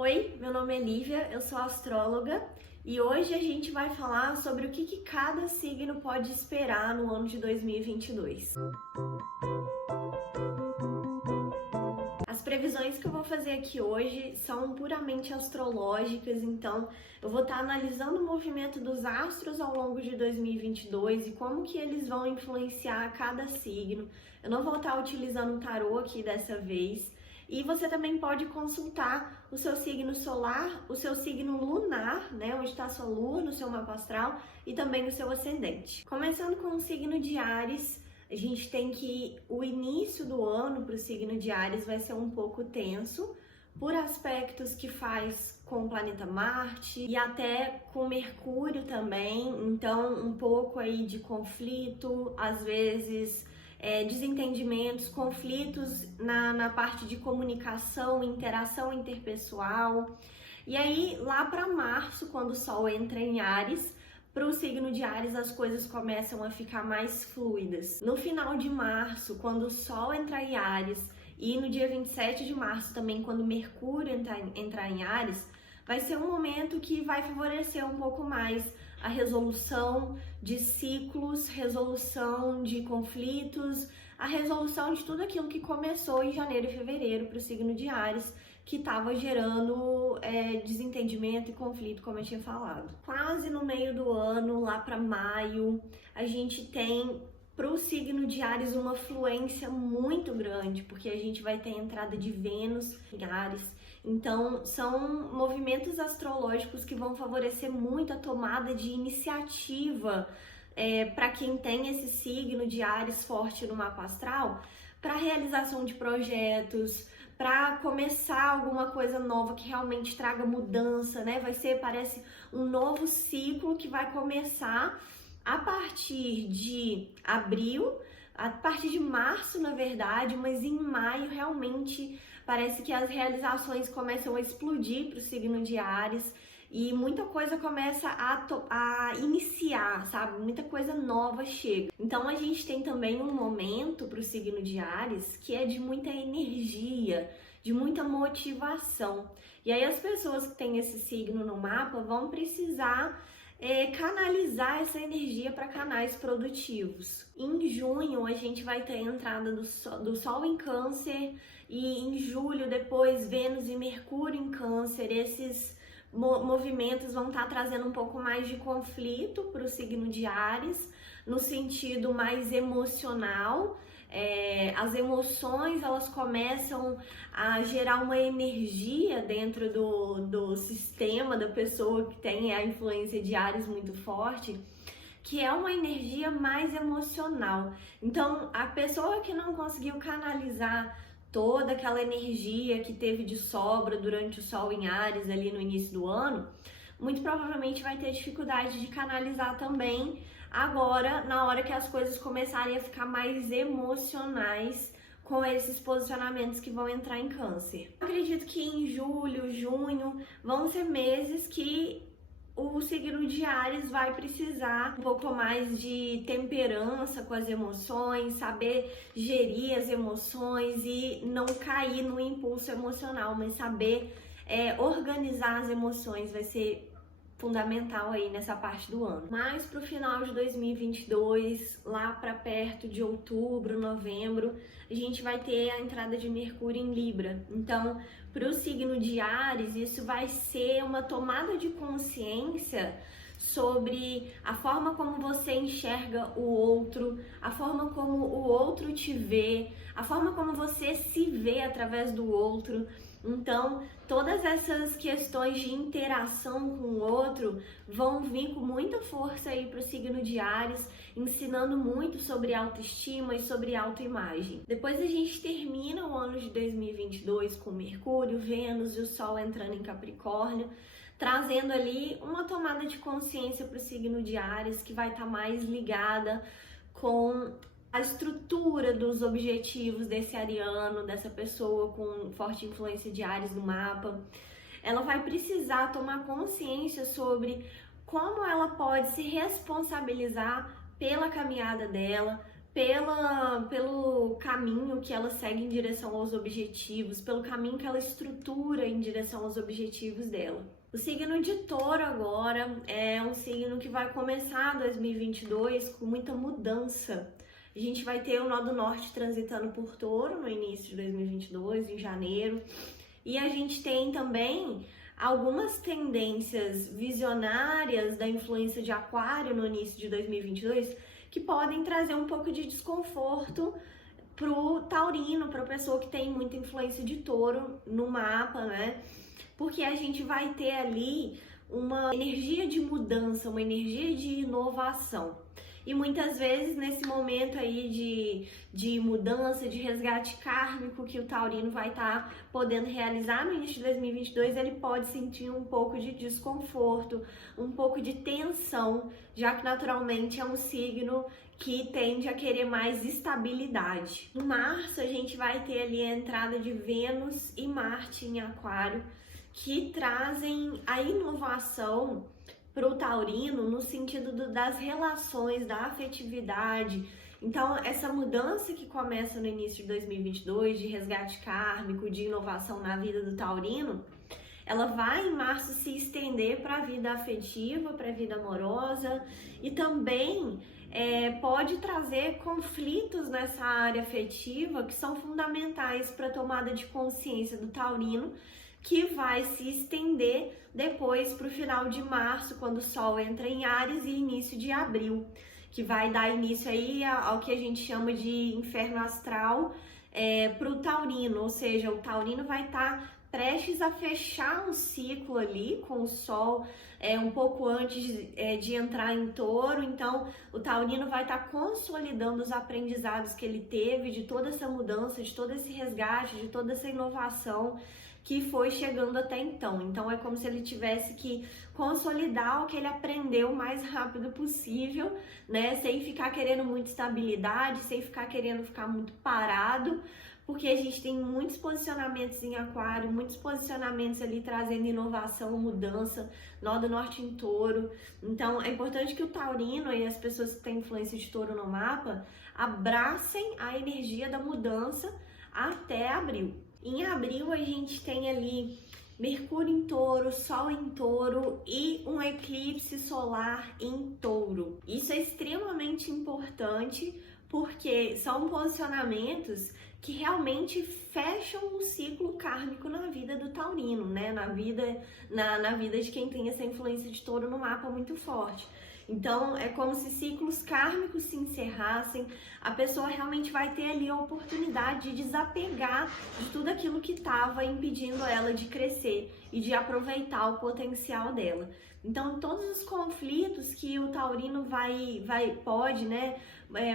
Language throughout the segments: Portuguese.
Oi, meu nome é Lívia, eu sou astróloga e hoje a gente vai falar sobre o que cada signo pode esperar no ano de 2022. As previsões que eu vou fazer aqui hoje são puramente astrológicas, então eu vou estar analisando o movimento dos astros ao longo de 2022 e como que eles vão influenciar cada signo. Eu não vou estar utilizando um tarô aqui dessa vez. E você também pode consultar o seu signo solar, o seu signo lunar, né, onde está a sua lua no seu mapa astral e também o seu ascendente. Começando com o signo de Áries, a gente tem que o início do ano para o signo de Áries vai ser um pouco tenso, por aspectos que faz com o planeta Marte e até com Mercúrio também, então um pouco aí de conflito, às vezes desentendimentos, conflitos na parte de comunicação, interação interpessoal. E aí, lá para março, quando o Sol entra em Áries, para o signo de Áries as coisas começam a ficar mais fluidas. No final de março, quando o Sol entra em Áries, e no dia 27 de março também, quando Mercúrio entrar em Áries, vai ser um momento que vai favorecer um pouco mais a resolução de ciclos, resolução de conflitos, a resolução de tudo aquilo que começou em janeiro e fevereiro para o signo de Áries, que estava gerando desentendimento e conflito, como eu tinha falado. Quase no meio do ano, lá para maio, a gente tem para o signo de Áries uma fluência muito grande, porque a gente vai ter a entrada de Vênus em Áries. Então, são movimentos astrológicos que vão favorecer muito a tomada de iniciativa para quem tem esse signo de Áries forte no mapa astral, para realização de projetos, para começar alguma coisa nova que realmente traga mudança, né? Parece um novo ciclo que vai começar a partir de abril, a partir de março, na verdade, mas em maio realmente parece que as realizações começam a explodir para o signo de Áries e muita coisa começa a iniciar, sabe? Muita coisa nova chega. Então a gente tem também um momento para o signo de Áries que é de muita energia, de muita motivação. E aí as pessoas que têm esse signo no mapa vão precisar canalizar essa energia para canais produtivos. Em junho a gente vai ter a entrada do Sol em Câncer e em julho depois Vênus e Mercúrio em Câncer. Esses movimentos vão estar trazendo um pouco mais de conflito para o signo de Áries, no sentido mais emocional. As emoções elas começam a gerar uma energia dentro do sistema da pessoa que tem a influência de Áries muito forte, que é uma energia mais emocional. Então, a pessoa que não conseguiu canalizar toda aquela energia que teve de sobra durante o Sol em Áries ali no início do ano, muito provavelmente vai ter dificuldade de canalizar também agora, na hora que as coisas começarem a ficar mais emocionais com esses posicionamentos que vão entrar em Câncer. Eu acredito que em julho, junho, vão ser meses que o signo de Áries vai precisar um pouco mais de temperança com as emoções, saber gerir as emoções e não cair no impulso emocional, mas saber organizar as emoções vai ser fundamental aí nessa parte do ano. Mas pro final de 2022, lá para perto de outubro, novembro, a gente vai ter a entrada de Mercúrio em Libra. Então, pro signo de Áries, isso vai ser uma tomada de consciência sobre a forma como você enxerga o outro, a forma como o outro te vê, a forma como você se vê através do outro. Então, todas essas questões de interação com o outro vão vir com muita força aí para o signo de Áries, ensinando muito sobre autoestima e sobre autoimagem. Depois a gente termina o ano de 2022 com Mercúrio, Vênus e o Sol entrando em Capricórnio, trazendo ali uma tomada de consciência para o signo de Áries, que vai estar mais ligada com a estrutura dos objetivos desse ariano, dessa pessoa com forte influência de Áries no mapa. Ela vai precisar tomar consciência sobre como ela pode se responsabilizar pela caminhada dela, pelo caminho que ela segue em direção aos objetivos, pelo caminho que ela estrutura em direção aos objetivos dela. O signo de Touro agora é um signo que vai começar 2022 com muita mudança. A gente vai ter o nó do norte transitando por Touro no início de 2022, em janeiro. E a gente tem também algumas tendências visionárias da influência de Aquário no início de 2022 que podem trazer um pouco de desconforto pro taurino, para a pessoa que tem muita influência de Touro no mapa, né? Porque a gente vai ter ali uma energia de mudança, uma energia de inovação. E muitas vezes nesse momento aí de mudança, de resgate kármico que o taurino vai estar podendo realizar no início de 2022, ele pode sentir um pouco de desconforto, um pouco de tensão, já que naturalmente é um signo que tende a querer mais estabilidade. No março a gente vai ter ali a entrada de Vênus e Marte em Aquário, que trazem a inovação para o taurino no sentido das relações, da afetividade. Então, essa mudança que começa no início de 2022, de resgate kármico, de inovação na vida do taurino, ela vai em março se estender para a vida afetiva, para a vida amorosa e também pode trazer conflitos nessa área afetiva que são fundamentais para a tomada de consciência do taurino, que vai se estender depois para o final de março, quando o Sol entra em Áries, e início de abril, que vai dar início aí ao que a gente chama de inferno astral para o taurino, ou seja, o taurino vai estar prestes a fechar um ciclo ali com o Sol um pouco antes de entrar em Touro. Então o taurino vai estar consolidando os aprendizados que ele teve de toda essa mudança, de todo esse resgate, de toda essa inovação que foi chegando até então. Então é como se ele tivesse que consolidar o que ele aprendeu o mais rápido possível, né? Sem ficar querendo muita estabilidade, sem ficar querendo ficar muito parado, porque a gente tem muitos posicionamentos em Aquário, muitos posicionamentos ali trazendo inovação, mudança, nó do norte em Touro. Então é importante que o taurino e as pessoas que têm influência de Touro no mapa abracem a energia da mudança até abril. Em abril a gente tem ali Mercúrio em Touro, Sol em Touro e um eclipse solar em Touro. Isso é extremamente importante porque são posicionamentos que realmente fecham o ciclo kármico na vida do taurino, né? Na vida de quem tem essa influência de Touro no mapa muito forte. Então é como se ciclos kármicos se encerrassem, a pessoa realmente vai ter ali a oportunidade de desapegar de tudo aquilo que estava impedindo ela de crescer e de aproveitar o potencial dela. Então todos os conflitos que o taurino pode, né,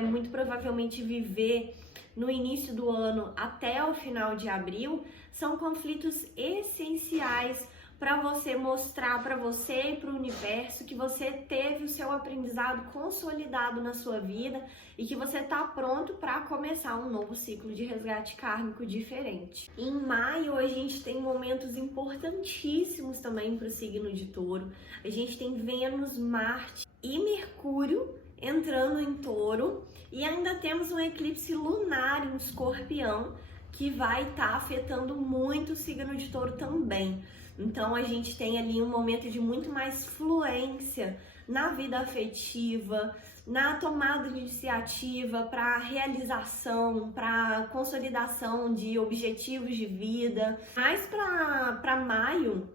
muito provavelmente viver no início do ano até o final de abril, são conflitos essenciais para você mostrar para você e para o universo que você teve o seu aprendizado consolidado na sua vida e que você está pronto para começar um novo ciclo de resgate kármico diferente. Em maio a gente tem momentos importantíssimos também para o signo de Touro. A gente tem Vênus, Marte e Mercúrio entrando em Touro e ainda temos um eclipse lunar em Escorpião que vai estar afetando muito o signo de Touro também. Então a gente tem ali um momento de muito mais fluência na vida afetiva, na tomada de iniciativa para realização, para consolidação de objetivos de vida. Mas para maio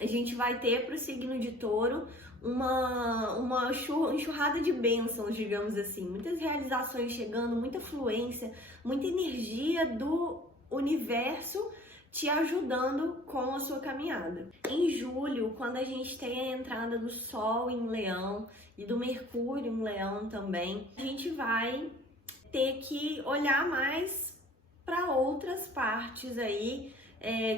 a gente vai ter para o signo de Touro uma enxurrada de bênçãos, digamos assim, muitas realizações chegando, muita fluência, muita energia do universo te ajudando com a sua caminhada. Em julho, quando a gente tem a entrada do Sol em Leão e do Mercúrio em Leão também, a gente vai ter que olhar mais para outras partes aí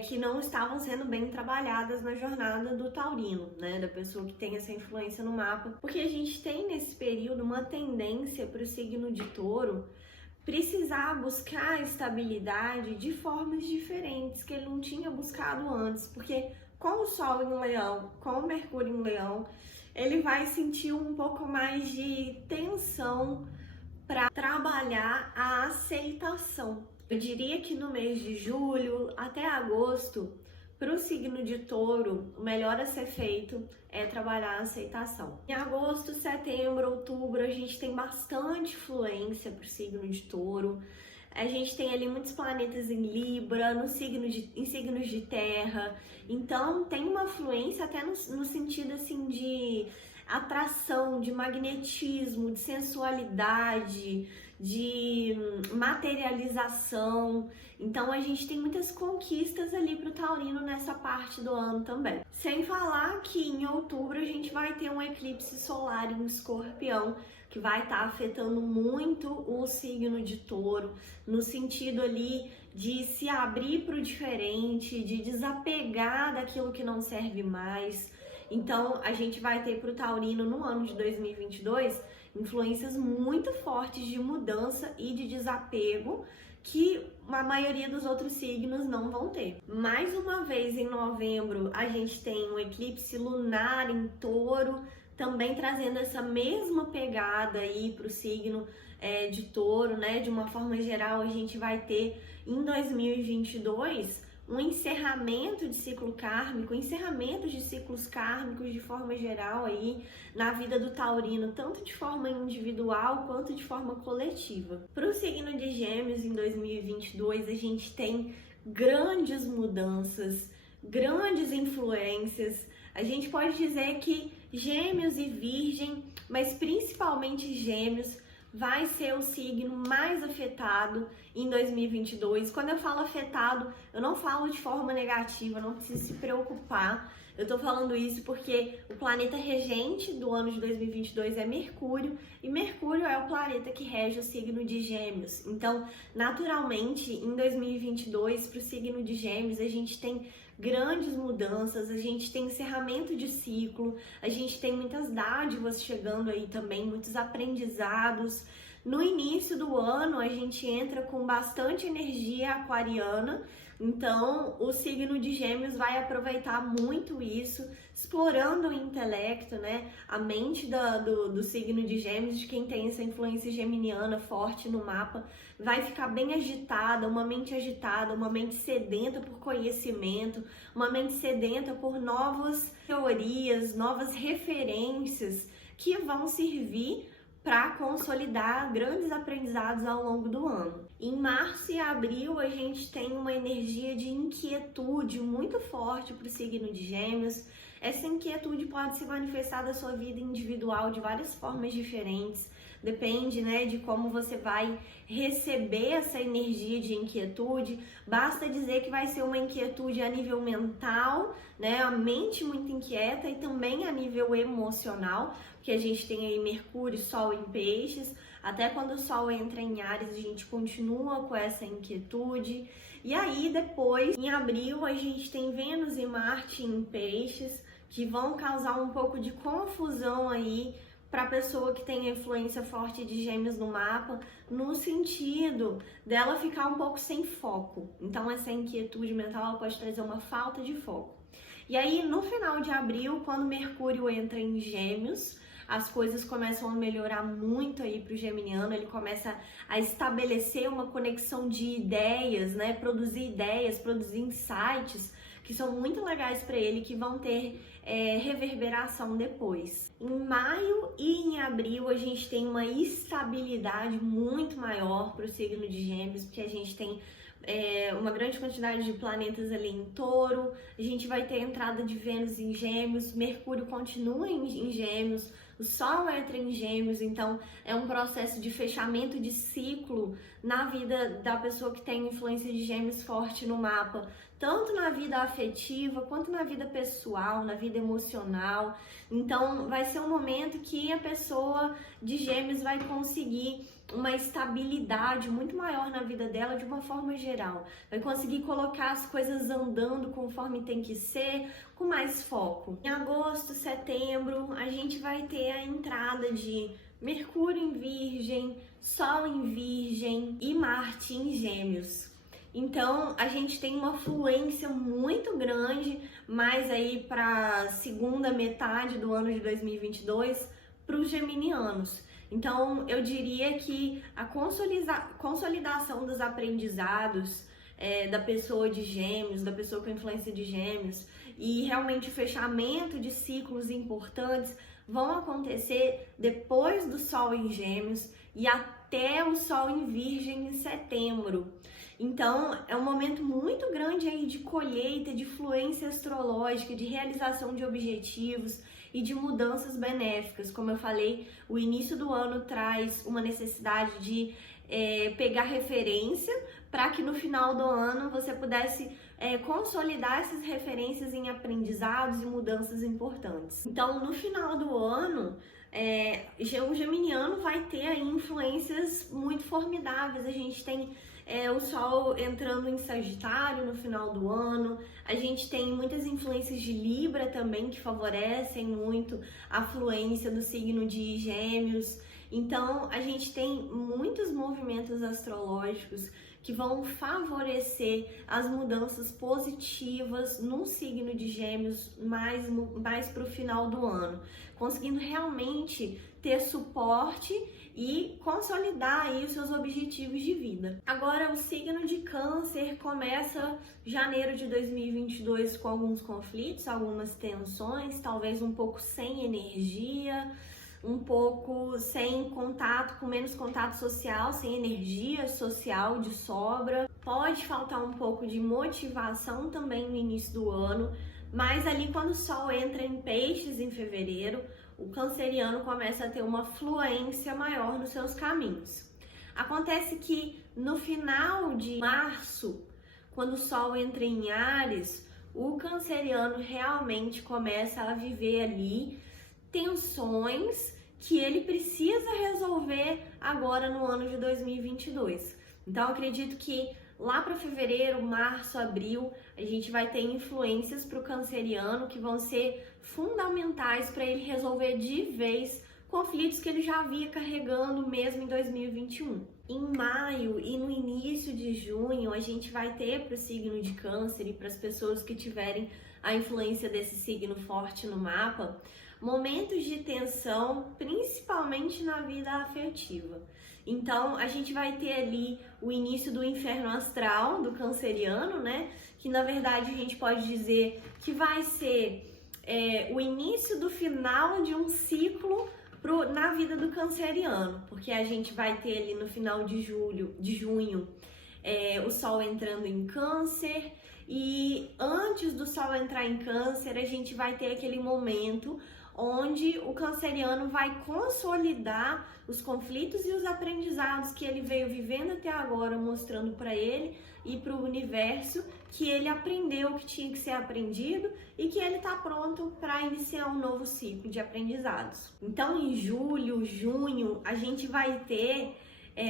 que não estavam sendo bem trabalhadas na jornada do taurino, né, da pessoa que tem essa influência no mapa, porque a gente tem nesse período uma tendência para o signo de Touro precisar buscar estabilidade de formas diferentes que ele não tinha buscado antes, porque com o Sol em Leão, com o Mercúrio em Leão, ele vai sentir um pouco mais de tensão para trabalhar a aceitação. Eu diria que no mês de julho até agosto, para o signo de Touro, o melhor a ser feito é trabalhar a aceitação. Em agosto, setembro, outubro, a gente tem bastante fluência para o signo de Touro. A gente tem ali muitos planetas em Libra, em signos de terra. Então, tem uma fluência até no sentido assim de atração, de magnetismo, de sensualidade, de materialização. Então a gente tem muitas conquistas ali para o taurino nessa parte do ano também. Sem falar que em outubro a gente vai ter um eclipse solar em Escorpião, que vai estar afetando muito o signo de Touro, no sentido ali de se abrir para o diferente, de desapegar daquilo que não serve mais. Então, a gente vai ter para o taurino no ano de 2022 influências muito fortes de mudança e de desapego que a maioria dos outros signos não vão ter. Mais uma vez, em novembro, a gente tem um eclipse lunar em Touro, também trazendo essa mesma pegada aí para o signo de Touro, né? De uma forma geral, a gente vai ter em 2022 um encerramento de ciclo kármico, encerramento de ciclos kármicos de forma geral aí na vida do taurino, tanto de forma individual quanto de forma coletiva. Para o signo de Gêmeos em 2022, a gente tem grandes mudanças, grandes influências. A gente pode dizer que Gêmeos e Virgem, mas principalmente Gêmeos, vai ser o signo mais afetado em 2022. Quando eu falo afetado, eu não falo de forma negativa, não precisa se preocupar. Eu tô falando isso porque o planeta regente do ano de 2022 é Mercúrio, e Mercúrio é o planeta que rege o signo de Gêmeos. Então, naturalmente, em 2022, para o signo de Gêmeos, a gente tem grandes mudanças, a gente tem encerramento de ciclo, a gente tem muitas dádivas chegando aí também, muitos aprendizados. No início do ano, a gente entra com bastante energia aquariana, então o signo de Gêmeos vai aproveitar muito isso, explorando o intelecto, né? A mente do signo de Gêmeos, de quem tem essa influência geminiana forte no mapa, vai ficar bem agitada, uma mente sedenta por conhecimento, uma mente sedenta por novas teorias, novas referências que vão servir para consolidar grandes aprendizados ao longo do ano. Em março e abril, a gente tem uma energia de inquietude muito forte para o signo de Gêmeos. Essa inquietude pode se manifestar da sua vida individual de várias formas diferentes. Depende, né, de como você vai receber essa energia de inquietude. Basta dizer que vai ser uma inquietude a nível mental, né, a mente muito inquieta, e também a nível emocional, porque a gente tem aí Mercúrio, Sol em Peixes. Até quando o Sol entra em Áries, a gente continua com essa inquietude. E aí, depois, em abril, a gente tem Vênus e Marte em Peixes, que vão causar um pouco de confusão aí para a pessoa que tem a influência forte de Gêmeos no mapa, no sentido dela ficar um pouco sem foco. Então, essa inquietude mental ela pode trazer uma falta de foco. E aí, no final de abril, quando Mercúrio entra em Gêmeos, as coisas começam a melhorar muito aí para o geminiano, ele começa a estabelecer uma conexão de ideias, né? Produzir ideias, produzir insights que são muito legais para ele, que vão ter reverberação depois. Em maio e em abril a gente tem uma estabilidade muito maior para o signo de Gêmeos, porque a gente tem uma grande quantidade de planetas ali em Touro, a gente vai ter a entrada de Vênus em Gêmeos, Mercúrio continua em Gêmeos, o Sol entra em Gêmeos, então é um processo de fechamento de ciclo na vida da pessoa que tem influência de Gêmeos forte no mapa, tanto na vida afetiva, quanto na vida pessoal, na vida emocional. Então vai ser um momento que a pessoa de Gêmeos vai conseguir uma estabilidade muito maior na vida dela de uma forma geral. Vai conseguir colocar as coisas andando conforme tem que ser, com mais foco. Em agosto, setembro, a gente vai ter a entrada de Mercúrio em Virgem, Sol em Virgem e Marte em Gêmeos. Então, a gente tem uma fluência muito grande, mais aí para a segunda metade do ano de 2022, para os geminianos. Então, eu diria que a consolidação dos aprendizados da pessoa de Gêmeos, da pessoa com influência de Gêmeos, e realmente o fechamento de ciclos importantes vão acontecer depois do Sol em Gêmeos e até o Sol em Virgem em setembro. Então, é um momento muito grande aí de colheita, de fluência astrológica, de realização de objetivos e de mudanças benéficas. Como eu falei, o início do ano traz uma necessidade de pegar referência para que no final do ano você pudesse consolidar essas referências em aprendizados e mudanças importantes. Então, no final do ano, o geminiano vai ter aí influências muito formidáveis. A gente tem o Sol entrando em Sagitário no final do ano, a gente tem muitas influências de Libra também que favorecem muito a fluência do signo de Gêmeos. Então, a gente tem muitos movimentos astrológicos que vão favorecer as mudanças positivas no signo de Gêmeos mais para o final do ano, conseguindo realmente ter suporte e consolidar aí os seus objetivos de vida. Agora, o signo de Câncer começa janeiro de 2022 com alguns conflitos, algumas tensões, talvez um pouco sem energia, um pouco sem contato, com menos contato social, sem energia social de sobra. Pode faltar um pouco de motivação também no início do ano, mas ali quando o Sol entra em Peixes em fevereiro, o canceriano começa a ter uma fluência maior nos seus caminhos. Acontece que no final de março, quando o Sol entra em Áries, o canceriano realmente começa a viver ali tensões que ele precisa resolver agora no ano de 2022. Então, eu acredito que lá para fevereiro, março, abril, a gente vai ter influências para o canceriano que vão ser fundamentais para ele resolver de vez conflitos que ele já vinha carregando mesmo em 2021. Em maio e no início de junho, a gente vai ter para o signo de Câncer e para as pessoas que tiverem a influência desse signo forte no mapa, momentos de tensão, principalmente na vida afetiva. Então, a gente vai ter ali o início do inferno astral do canceriano, né? Que na verdade a gente pode dizer que vai ser o início do final de um ciclo na vida do canceriano, porque a gente vai ter ali no final de junho, o Sol entrando em Câncer, e antes do Sol entrar em Câncer, a gente vai ter aquele momento onde o canceriano vai consolidar os conflitos e os aprendizados que ele veio vivendo até agora, mostrando para ele e para o universo que ele aprendeu o que tinha que ser aprendido e que ele está pronto para iniciar um novo ciclo de aprendizados. Então, em julho, junho, a gente vai ter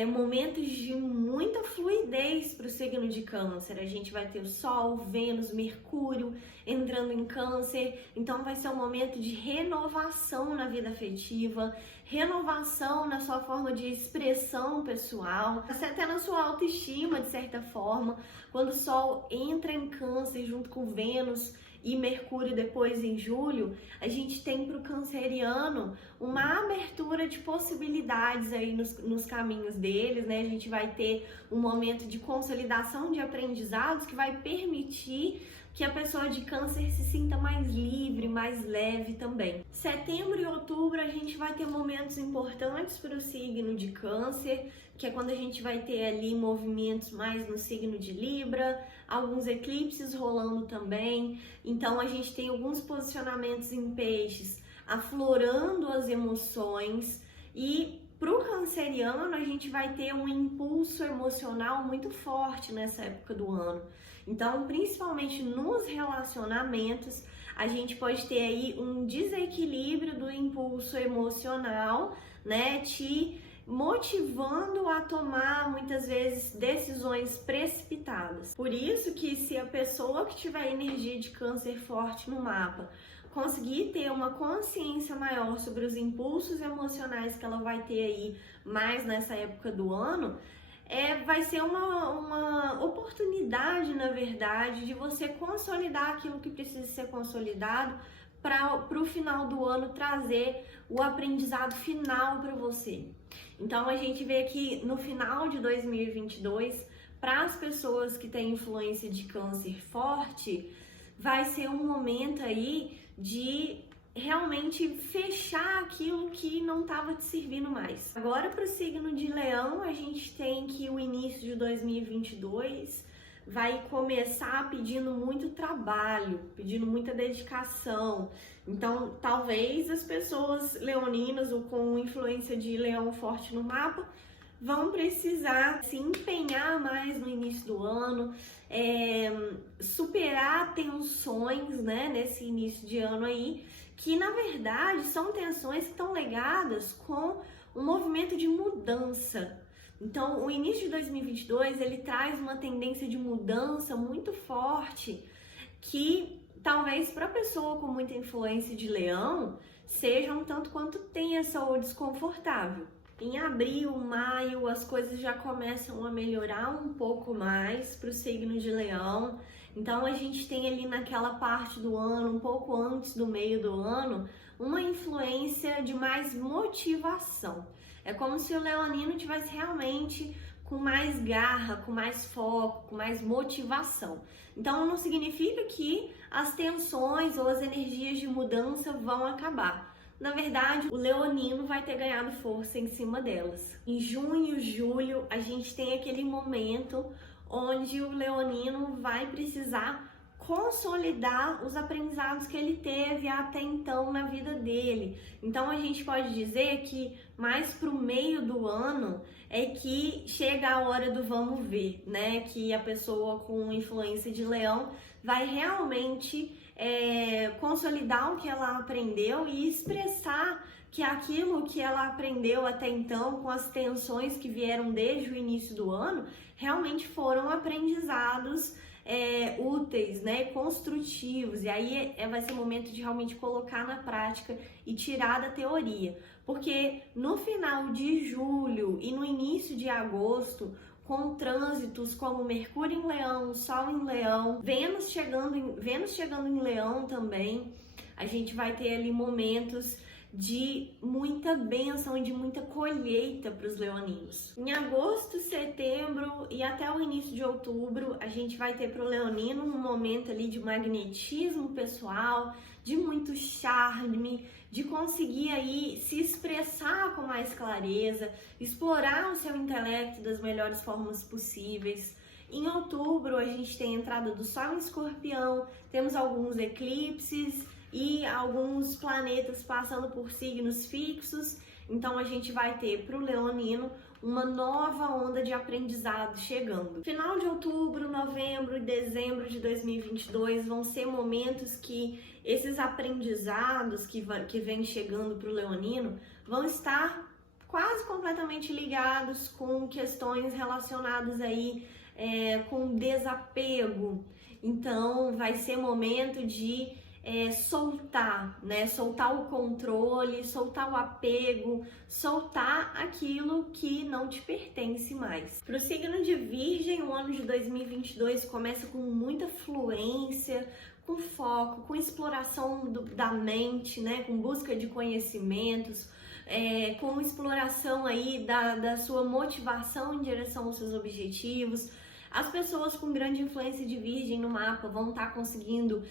momentos de muita fluidez para o signo de Câncer. A gente vai ter o Sol, Vênus, Mercúrio entrando em Câncer, então vai ser um momento de renovação na vida afetiva, renovação na sua forma de expressão pessoal, até na sua autoestima, de certa forma. Quando o Sol entra em Câncer junto com Vênus e Mercúrio depois em julho, a gente tem para o canceriano uma abertura de possibilidades aí nos caminhos deles, né? A gente vai ter um momento de consolidação de aprendizados que vai permitir que a pessoa de Câncer se sinta mais livre, mais leve também. Setembro e outubro a gente vai ter momentos importantes para o signo de Câncer, que é quando a gente vai ter ali movimentos mais no signo de Libra, alguns eclipses rolando também. Então a gente tem alguns posicionamentos em Peixes aflorando as emoções, e para o canceriano a gente vai ter um impulso emocional muito forte nessa época do ano. Então, principalmente nos relacionamentos, a gente pode ter aí um desequilíbrio do impulso emocional, né, te motivando a tomar muitas vezes decisões precipitadas. Por isso que se a pessoa que tiver energia de Câncer forte no mapa conseguir ter uma consciência maior sobre os impulsos emocionais que ela vai ter aí mais nessa época do ano, vai ser uma oportunidade, na verdade, de você consolidar aquilo que precisa ser consolidado para o final do ano trazer o aprendizado final para você. Então a gente vê que no final de 2022, para as pessoas que têm influência de câncer forte, vai ser um momento aí de realmente fechar aquilo que não estava te servindo mais. Agora, para o signo de Leão, a gente tem que o início de 2022 vai começar pedindo muito trabalho, pedindo muita dedicação. Então, talvez as pessoas leoninas ou com influência de Leão forte no mapa vão precisar se empenhar mais no início do ano, superar tensões, né, nesse início de ano aí, que na verdade são tensões que estão ligadas com um movimento de mudança. Então, o início de 2022, ele traz uma tendência de mudança muito forte que talvez para a pessoa com muita influência de Leão seja um tanto quanto tensa ou desconfortável. Em abril, maio, as coisas já começam a melhorar um pouco mais para o signo de Leão. Então a gente tem ali naquela parte do ano, um pouco antes do meio do ano, uma influência de mais motivação. É como se o leonino tivesse realmente com mais garra, com mais foco, com mais motivação. Então não significa que as tensões ou as energias de mudança vão acabar. Na verdade, o leonino vai ter ganhado força em cima delas. Em junho, julho, a gente tem aquele momento onde o leonino vai precisar consolidar os aprendizados que ele teve até então na vida dele. Então a gente pode dizer que mais pro meio do ano é que chega a hora do vamos ver, né? Que a pessoa com influência de Leão vai realmente consolidar o que ela aprendeu e expressar que aquilo que ela aprendeu até então, com as tensões que vieram desde o início do ano, realmente foram aprendizados úteis, né, construtivos. E aí vai ser o momento de realmente colocar na prática e tirar da teoria. Porque no final de julho e no início de agosto, com trânsitos como Mercúrio em Leão, Sol em Leão, Vênus chegando em Leão também, a gente vai ter ali momentos de muita bênção e de muita colheita para os leoninos. Em agosto, setembro e até o início de outubro, a gente vai ter para o leonino um momento ali de magnetismo pessoal, de muito charme, de conseguir aí se expressar com mais clareza, explorar o seu intelecto das melhores formas possíveis. Em outubro, a gente tem a entrada do Sol em Escorpião, temos alguns eclipses e alguns planetas passando por signos fixos. Então a gente vai ter para o leonino uma nova onda de aprendizado chegando. Final de outubro, novembro e dezembro de 2022 vão ser momentos que esses aprendizados que vêm chegando para o leonino vão estar quase completamente ligados com questões relacionadas aí com desapego. Então vai ser momento de soltar, né? Soltar o controle, soltar o apego, soltar aquilo que não te pertence mais. Para o signo de Virgem, o ano de 2022 começa com muita fluência, com foco, com exploração da mente, né? Com busca de conhecimentos, com exploração aí da sua motivação em direção aos seus objetivos. As pessoas com grande influência de Virgem no mapa vão estar conseguindo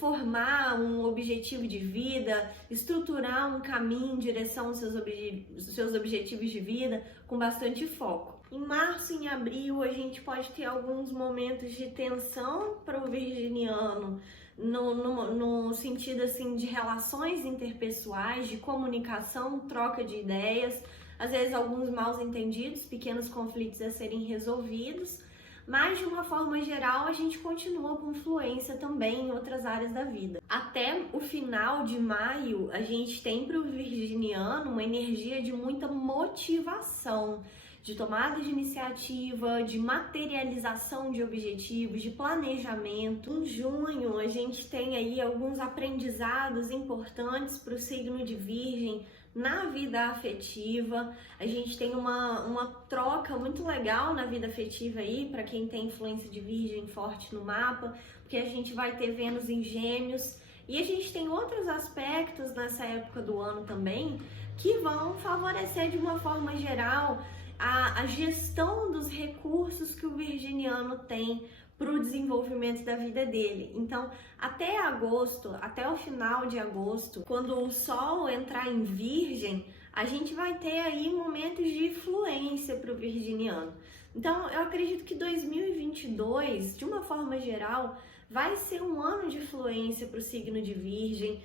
formar um objetivo de vida, estruturar um caminho em direção aos seus objetivos de vida com bastante foco. Em março e em abril a gente pode ter alguns momentos de tensão para o virginiano, no sentido assim de relações interpessoais, de comunicação, troca de ideias, às vezes alguns mal entendidos, pequenos conflitos a serem resolvidos. Mas, de uma forma geral, a gente continua com influência também em outras áreas da vida. Até o final de maio, a gente tem para o virginiano uma energia de muita motivação, de tomada de iniciativa, de materialização de objetivos, de planejamento. Em junho, a gente tem aí alguns aprendizados importantes para o signo de Virgem, na vida afetiva. A gente tem uma troca muito legal na vida afetiva aí, para quem tem influência de Virgem forte no mapa, porque a gente vai ter Vênus em Gêmeos E a gente tem outros aspectos nessa época do ano também que vão favorecer de uma forma geral a gestão dos recursos que o virginiano tem para o desenvolvimento da vida dele. Então, até agosto, até o final de agosto, quando o Sol entrar em Virgem, a gente vai ter aí momentos de influência para o virginiano. Então, eu acredito que 2022, de uma forma geral, vai ser um ano de influência para o signo de Virgem.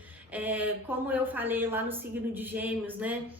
Como eu falei lá no signo de Gêmeos, né?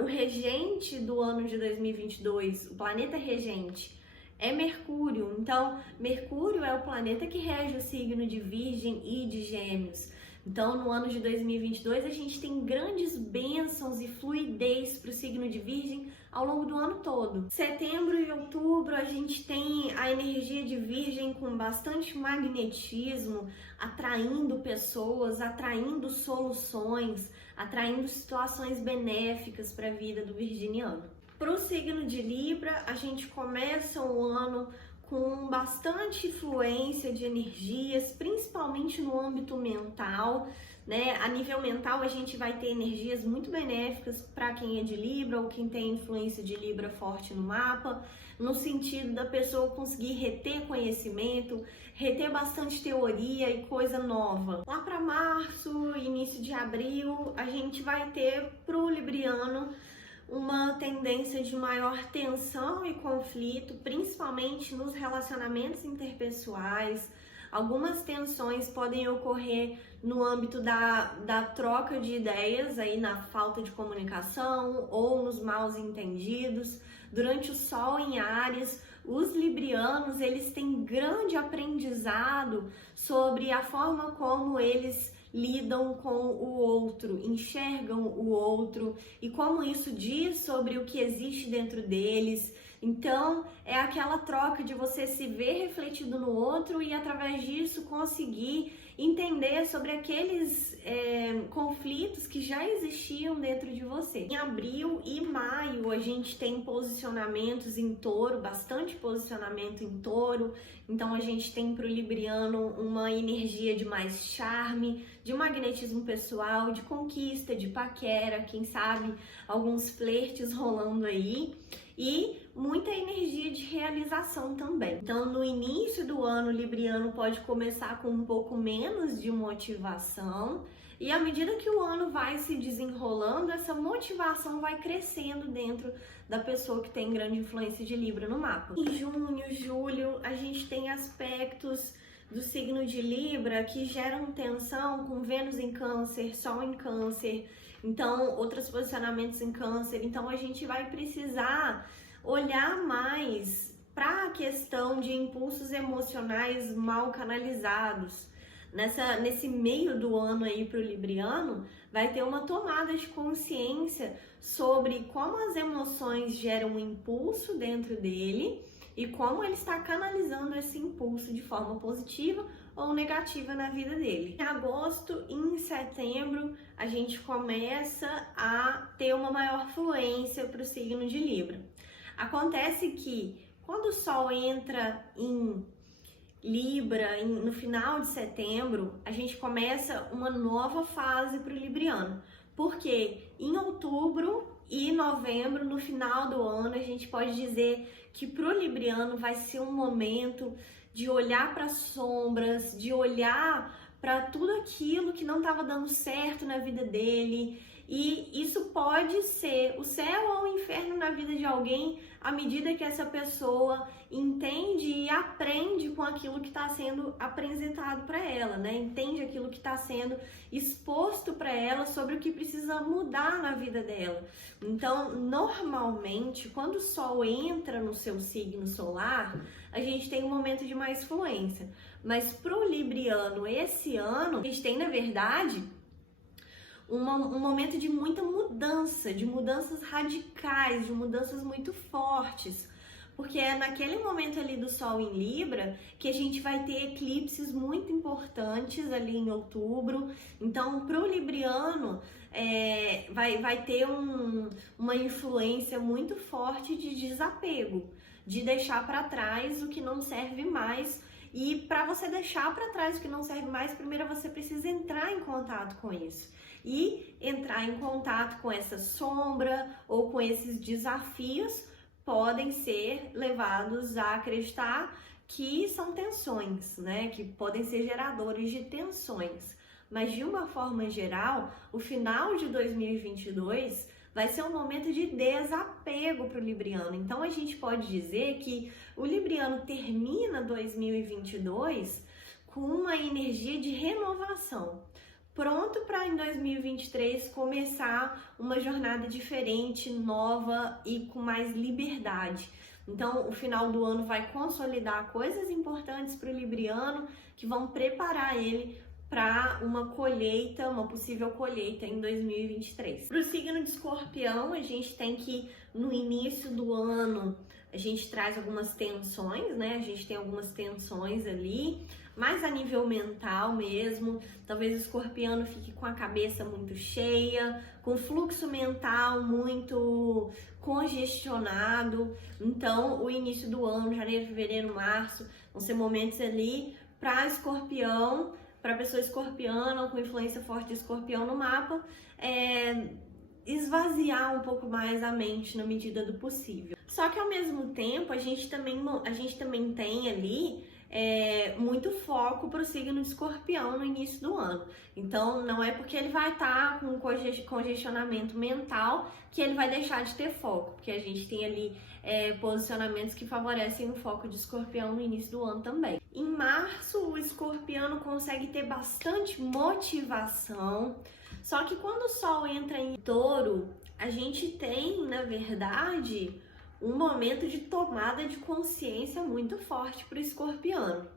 O regente do ano de 2022, o planeta regente, é Mercúrio. Então, Mercúrio é o planeta que rege o signo de Virgem e de Gêmeos. Então, no ano de 2022, a gente tem grandes bênçãos e fluidez para o signo de Virgem ao longo do ano todo. Setembro e outubro, a gente tem a energia de Virgem com bastante magnetismo, atraindo pessoas, atraindo soluções, atraindo situações benéficas para a vida do virginiano. Para o signo de Libra, a gente começa o ano com bastante influência de energias, principalmente no âmbito mental, né? A nível mental, a gente vai ter energias muito benéficas para quem é de Libra ou quem tem influência de Libra forte no mapa, no sentido da pessoa conseguir reter conhecimento, reter bastante teoria e coisa nova. Lá para março, início de abril, a gente vai ter para o libriano uma tendência de maior tensão e conflito, principalmente nos relacionamentos interpessoais. Algumas tensões podem ocorrer no âmbito da troca de ideias, aí na falta de comunicação ou nos maus entendidos. Durante o Sol em Áries, os librianos, eles têm grande aprendizado sobre a forma como eles lidam com o outro, enxergam o outro e como isso diz sobre o que existe dentro deles. Então, é aquela troca de você se ver refletido no outro e através disso conseguir entender sobre aqueles conflitos que já existiam dentro de você. Em abril e maio, a gente tem posicionamentos em Touro, bastante posicionamento em Touro. Então, a gente tem para o libriano uma energia de mais charme, de magnetismo pessoal, de conquista, de paquera, quem sabe alguns flertes rolando aí. E muita energia de realização também. Então, no início do ano, o libriano pode começar com um pouco menos de motivação e à medida que o ano vai se desenrolando, essa motivação vai crescendo dentro da pessoa que tem grande influência de Libra no mapa. Em junho, julho, a gente tem aspectos do signo de Libra que geram tensão com Vênus em Câncer, Sol em Câncer, então outros posicionamentos em Câncer. Então a gente vai precisar olhar mais para a questão de impulsos emocionais mal canalizados. Nesse meio do ano aí para o libriano, vai ter uma tomada de consciência sobre como as emoções geram um impulso dentro dele e como ele está canalizando esse impulso de forma positiva ou negativa na vida dele. Em agosto e em setembro, a gente começa a ter uma maior fluência para o signo de Libra. Acontece que quando o Sol entra em Libra, no final de setembro, a gente começa uma nova fase para o libriano. Porque em outubro e novembro, no final do ano, a gente pode dizer que para o libriano vai ser um momento de olhar para as sombras, de olhar para tudo aquilo que não estava dando certo na vida dele. E isso pode ser o céu ou o inferno na vida de alguém à medida que essa pessoa entende e aprende com aquilo que está sendo apresentado para ela, né? Entende aquilo que está sendo exposto para ela sobre o que precisa mudar na vida dela. Então, normalmente, quando o Sol entra no seu signo solar, a gente tem um momento de mais fluência. Mas para o libriano, esse ano, a gente tem, na verdade, um momento de muita mudança, de mudanças radicais, de mudanças muito fortes, porque é naquele momento ali do Sol em Libra que a gente vai ter eclipses muito importantes ali em outubro. Então, para o libriano, vai ter uma influência muito forte de desapego, de deixar para trás o que não serve mais E para você deixar para trás o que não serve mais, primeiro você precisa entrar em contato com isso. E entrar em contato com essa sombra ou com esses desafios podem ser levados a acreditar que são tensões, né? Que podem ser geradores de tensões. Mas de uma forma geral, o final de 2022 vai ser um momento de desapego para o libriano. Então a gente pode dizer que o libriano termina 2022 com uma energia de renovação, pronto para em 2023 começar uma jornada diferente, nova e com mais liberdade. Então, o final do ano vai consolidar coisas importantes para o libriano que vão preparar ele para uma colheita, uma possível colheita em 2023. Para o signo de Escorpião, a gente tem que no início do ano a gente traz algumas tensões, né? A gente tem algumas tensões ali, mais a nível mental mesmo. Talvez o escorpiano fique com a cabeça muito cheia, com fluxo mental muito congestionado. Então, o início do ano, janeiro, fevereiro, março, vão ser momentos ali para escorpião, para pessoa escorpiana ou com influência forte de escorpião no mapa, esvaziar um pouco mais a mente na medida do possível. Só que ao mesmo tempo a gente também tem ali muito foco para o signo de Escorpião no início do ano. Então não é porque ele vai estar com congestionamento mental que ele vai deixar de ter foco, porque a gente tem ali posicionamentos que favorecem o foco de Escorpião no início do ano também. Em março o escorpiano consegue ter bastante motivação. Só que quando o Sol entra em Touro, a gente tem, na verdade, um momento de tomada de consciência muito forte para o escorpiano.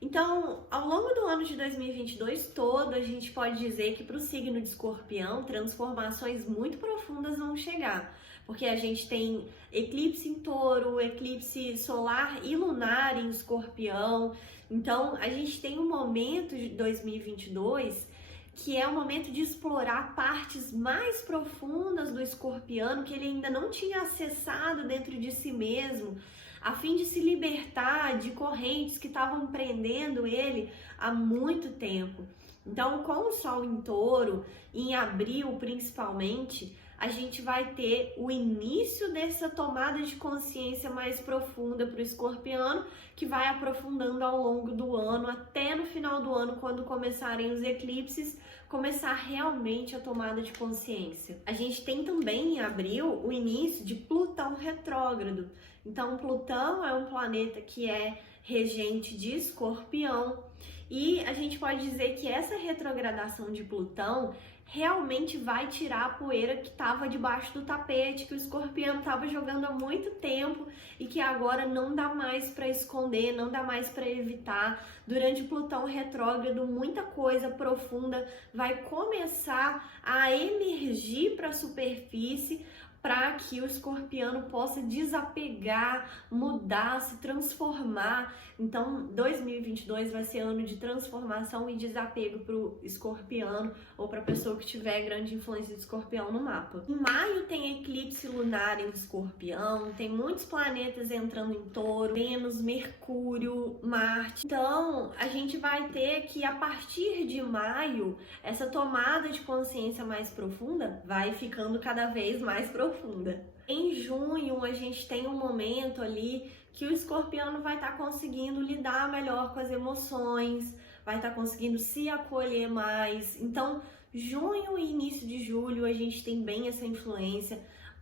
Então, ao longo do ano de 2022 todo, a gente pode dizer que para o signo de Escorpião, transformações muito profundas vão chegar. Porque a gente tem eclipse em Touro, eclipse solar e lunar em Escorpião. Então, a gente tem um momento de 2022 que é o momento de explorar partes mais profundas do escorpiano que ele ainda não tinha acessado dentro de si mesmo, a fim de se libertar de correntes que estavam prendendo ele há muito tempo. Então, com o Sol em Touro, em abril principalmente, a gente vai ter o início dessa tomada de consciência mais profunda para o escorpiano, que vai aprofundando ao longo do ano, até no final do ano, quando começarem os eclipses, começar realmente a tomada de consciência. A gente tem também em abril o início de Plutão retrógrado. Então, Plutão é um planeta que é regente de Escorpião, e a gente pode dizer que essa retrogradação de Plutão realmente vai tirar a poeira que estava debaixo do tapete, que o escorpião estava jogando há muito tempo e que agora não dá mais para esconder, não dá mais para evitar. Durante Plutão retrógrado, muita coisa profunda vai começar a emergir para a superfície, para que o escorpiano possa desapegar, mudar, se transformar. Então, 2022 vai ser ano de transformação e desapego para o escorpiano ou para a pessoa que tiver grande influência de escorpião no mapa. Em maio tem eclipse lunar em escorpião, tem muitos planetas entrando em Touro, Vênus, Mercúrio, Marte. Então, a gente vai ter que, a partir de maio, essa tomada de consciência mais profunda vai ficando cada vez mais profunda. Em junho, a gente tem um momento ali que o escorpiano vai estar conseguindo lidar melhor com as emoções, vai estar conseguindo se acolher mais. Então, junho e início de julho, a gente tem bem essa influência.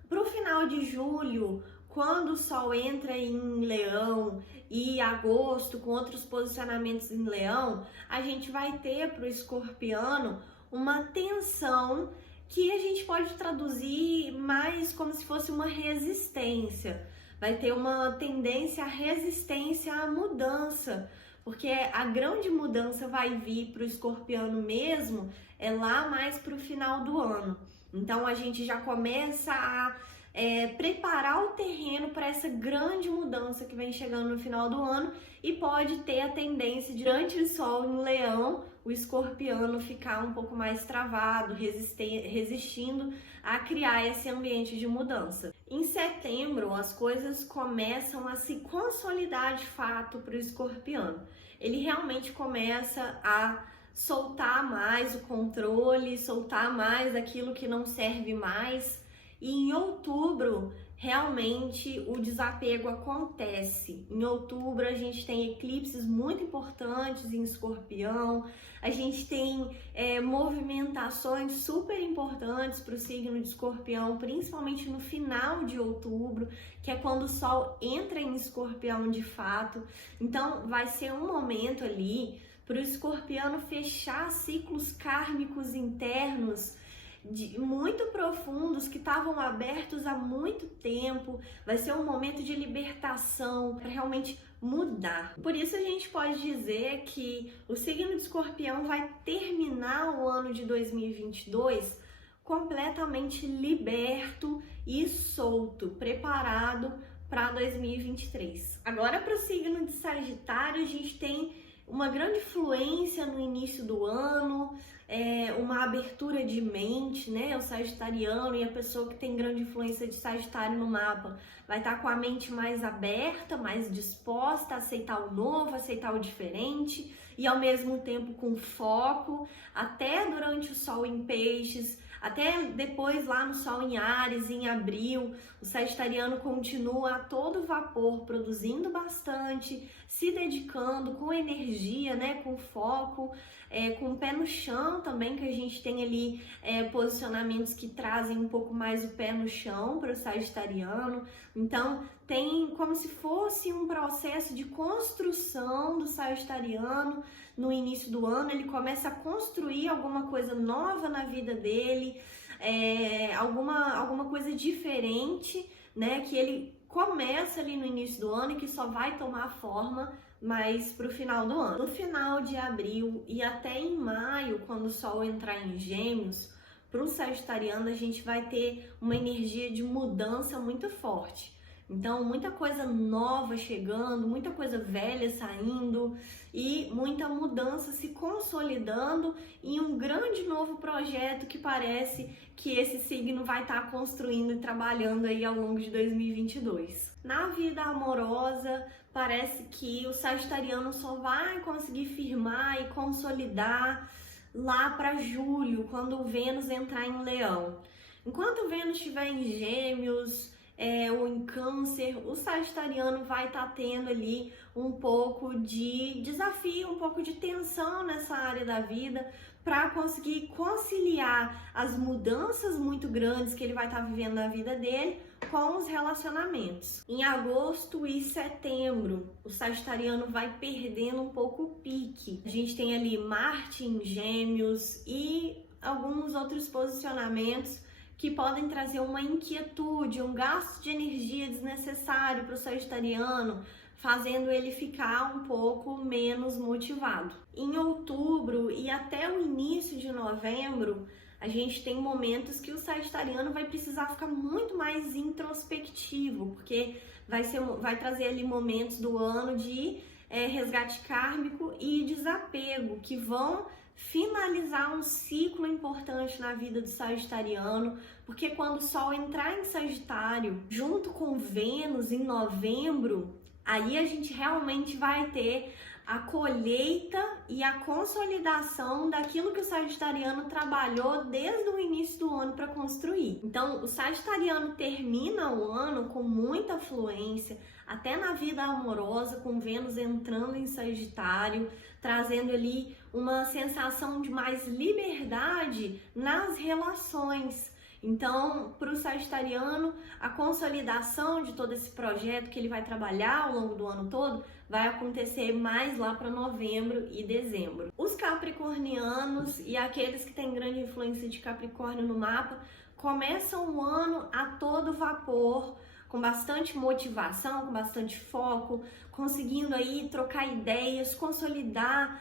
Para o final de julho, quando o Sol entra em Leão e agosto, com outros posicionamentos em Leão, a gente vai ter para o escorpiano uma tensão que a gente pode traduzir mais como se fosse uma resistência. Vai ter uma tendência à resistência à mudança, porque a grande mudança vai vir para o escorpiano mesmo lá mais para o final do ano. Então a gente já começa a preparar o terreno para essa grande mudança que vem chegando no final do ano, e pode ter a tendência de, durante o Sol em Leão, o escorpiano ficar um pouco mais travado, resistindo a criar esse ambiente de mudança. Em setembro, as coisas começam a se consolidar de fato para o escorpiano. Ele realmente começa a soltar mais o controle, soltar mais aquilo que não serve mais. E em outubro, realmente o desapego acontece. Em outubro, a gente tem eclipses muito importantes em Escorpião, a gente tem movimentações super importantes para o signo de Escorpião, principalmente no final de outubro, que é quando o Sol entra em Escorpião de fato. Então, vai ser um momento ali para o escorpiano fechar ciclos kármicos internos muito profundos que estavam abertos há muito tempo. Vai ser um momento de libertação para realmente mudar. Por isso a gente pode dizer que o signo de Escorpião vai terminar o ano de 2022 completamente liberto e solto, preparado para 2023. Agora, para o signo de Sagitário, a gente tem uma grande fluência no início do ano, uma abertura de mente, né? O sagitariano e a pessoa que tem grande influência de Sagitário no mapa vai estar com a mente mais aberta, mais disposta a aceitar o novo, aceitar o diferente e ao mesmo tempo com foco, até durante o Sol em Peixes, até depois lá no Sol em Áries, em abril, o sagitariano continua a todo vapor, produzindo bastante, se dedicando com energia, né, com foco, com o pé no chão também, que a gente tem ali posicionamentos que trazem um pouco mais o pé no chão para o sagitariano. Então, tem como se fosse um processo de construção do sagitariano no início do ano. Ele começa a construir alguma coisa nova na vida dele, alguma coisa diferente, né, que ele começa ali no início do ano e que só vai tomar forma mais para o final do ano. No final de abril e até em maio, quando o Sol entrar em Gêmeos, para o sagitariano a gente vai ter uma energia de mudança muito forte. Então, muita coisa nova chegando, muita coisa velha saindo e muita mudança se consolidando em um grande novo projeto que parece que esse signo vai estar construindo e trabalhando aí ao longo de 2022. Na vida amorosa, parece que o sagitariano só vai conseguir firmar e consolidar lá para julho, quando o Vênus entrar em Leão. Enquanto o Vênus estiver em Gêmeos, ou em Câncer, o sagitariano vai estar tendo ali um pouco de desafio, um pouco de tensão nessa área da vida para conseguir conciliar as mudanças muito grandes que ele vai estar vivendo na vida dele com os relacionamentos. Em agosto e setembro, o sagitariano vai perdendo um pouco o pique. A gente tem ali Marte em Gêmeos e alguns outros posicionamentos que podem trazer uma inquietude, um gasto de energia desnecessário para o sagitariano, fazendo ele ficar um pouco menos motivado. Em outubro e até o início de novembro, a gente tem momentos que o sagitariano vai precisar ficar muito mais introspectivo, porque vai trazer ali momentos do ano de resgate kármico e desapego, que vão finalizar um ciclo importante na vida do sagitariano, porque quando o Sol entrar em Sagitário, junto com Vênus em novembro, aí a gente realmente vai ter a colheita e a consolidação daquilo que o sagitariano trabalhou desde o início do ano para construir. Então, o sagitariano termina o ano com muita fluência, até na vida amorosa, com Vênus entrando em Sagitário, trazendo ali uma sensação de mais liberdade nas relações. Então, para o sagitariano, a consolidação de todo esse projeto que ele vai trabalhar ao longo do ano todo vai acontecer mais lá para novembro e dezembro. Os capricornianos e aqueles que têm grande influência de Capricórnio no mapa começam o ano a todo vapor, com bastante motivação, com bastante foco, conseguindo aí trocar ideias, consolidar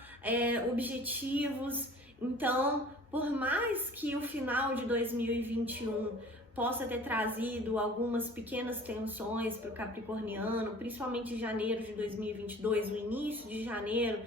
objetivos. Então, por mais que o final de 2021 possa ter trazido algumas pequenas tensões para o capricorniano, principalmente em janeiro de 2022, o início de janeiro,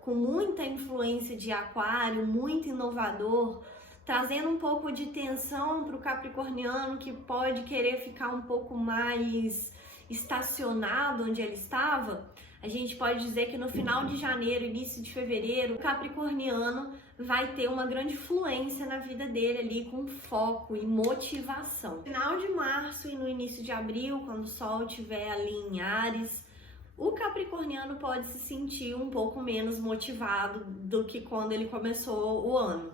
com muita influência de aquário, muito inovador, trazendo um pouco de tensão para o capricorniano que pode querer ficar um pouco mais estacionado onde ele estava. A gente pode dizer que no final de janeiro, início de fevereiro, o capricorniano vai ter uma grande influência na vida dele ali, com foco e motivação. No final de março e no início de abril, quando o Sol estiver ali em Áries, o capricorniano pode se sentir um pouco menos motivado do que quando ele começou o ano.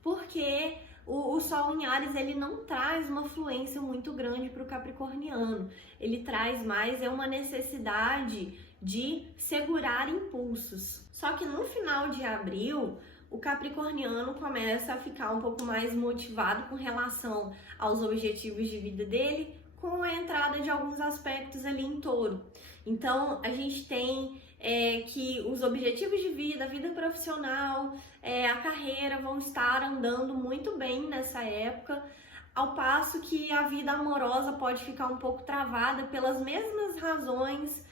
Porque o Sol em Áries, ele não traz uma fluência muito grande para o capricorniano. Ele traz mais uma necessidade de segurar impulsos. Só que no final de abril, o capricorniano começa a ficar um pouco mais motivado com relação aos objetivos de vida dele, com a entrada de alguns aspectos ali em Touro. Então, a gente tem que os objetivos de vida, a vida profissional, a carreira vão estar andando muito bem nessa época, ao passo que a vida amorosa pode ficar um pouco travada pelas mesmas razões